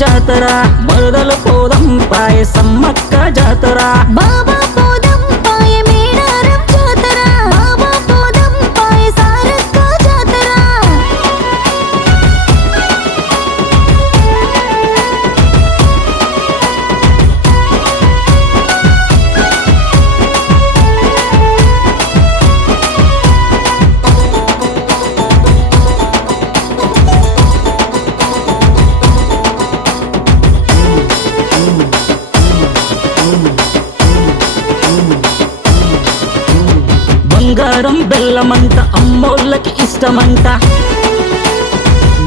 జాతర మరుదల పోదం పాయ సమ్మక్క జాతర బాబా పోదం పాయ మేడారం జాతర బాబా పోదం పాయ సారక్క జాతర బంగారం బెల్లమంట అమ్మోళ్ళకి ఇష్టమంట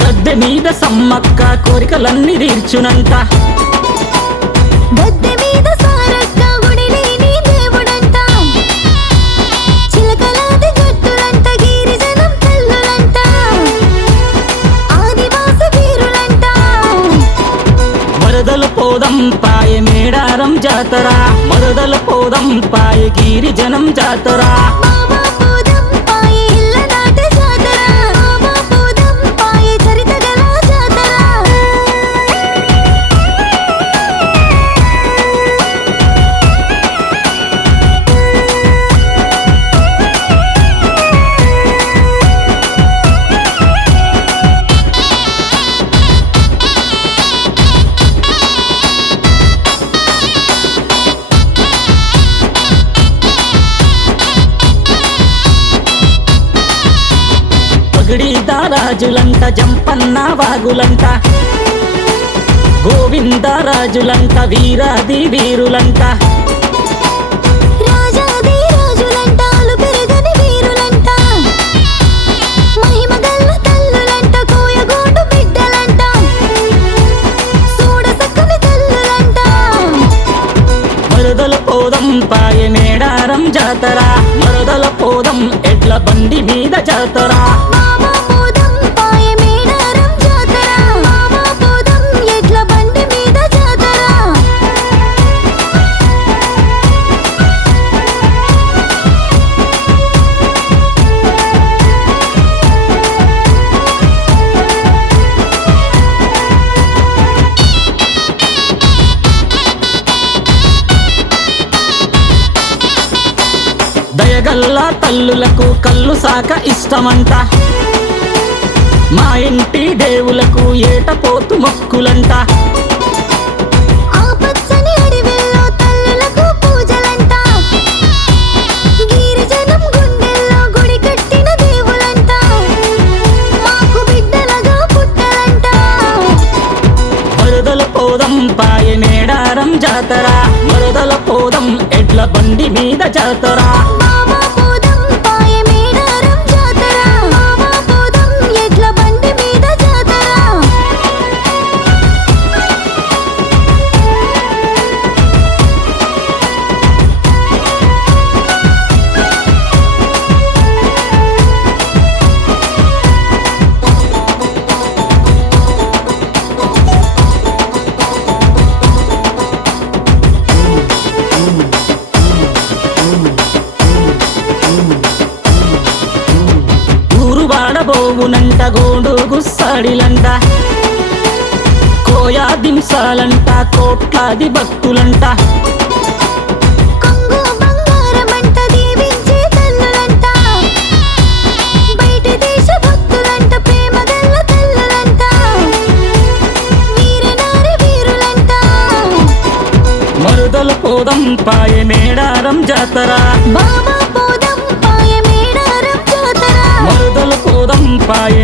గద్దె మీద సమ్మక్క కోరికలన్నీ తీర్చునంట గద్దె మీద సారక్క గుడి లేని దేవుడంట చిలకలాది గట్టులంట గిరిజనం తల్లులంట ఆదివాసి వీరులంట మరుదల పోదం పాయ మేడారం జాతర మరుదల పోదం పాయ గిరిజనం జాతర బాబా పోదం పాయ ఇళ్ళ నాటి జాతర బాబా పోదం పాయ చరిత గల జాతర పగిడిద రాజులంట జంపన్న వాగులంట గోవింద రాజులంట వీరాది వీరులంట రాజాది రాజులంట అలు పెరగని వీరులంట మహిమగల్ల తల్లులంట కోయగోడు బిడ్డలంట చూడసక్కని తల్లులంట మరుదల పోదం పాయ మేడారం జాతర మరుదల పోదం ఎడ్ల బండి మీద జాతర బాబా పోదం పాయ మేడారం జాతర బాబా పోదం ఎడ్ల బండి మీద జాతర దయగల్ల తల్లులకు కళ్ళు సాక ఇష్టమంట మా ఇంటి దేవులకు ఏటపోతు మొక్కులంట ఆ పచ్చని అడవిలో తల్లులకు పూజలంట గిరిజనం గుండెల్లో గుడి కట్టిన దేవులంట మాకు బిడ్డలగా పుట్టాలంట మరుదల పోదం పాయ మేడారం జాతర మరుదల పోదం ఎడ్ల బండి మీద జాతర బాబా పోదం పాయ మేడారం జాతర బాబా పోదం ఎడ్ల బండి మీద జాతర ఊరు వాడబోవునంట గోండు గుస్సాడిలంట కోయా దింసాలంట కోట్లాది భక్తులంట కొంగు బంగారమంట దీవించే తల్లులంట బయటి దేశ భక్తులంట ప్రేమగల్ల తల్లులంట వీరనారి వీరులంట మరుదల పోదం పాయ మేడారం జాతర బాబా పోదం పాయ మేడారం జాతర మరుదల పోదం పాయ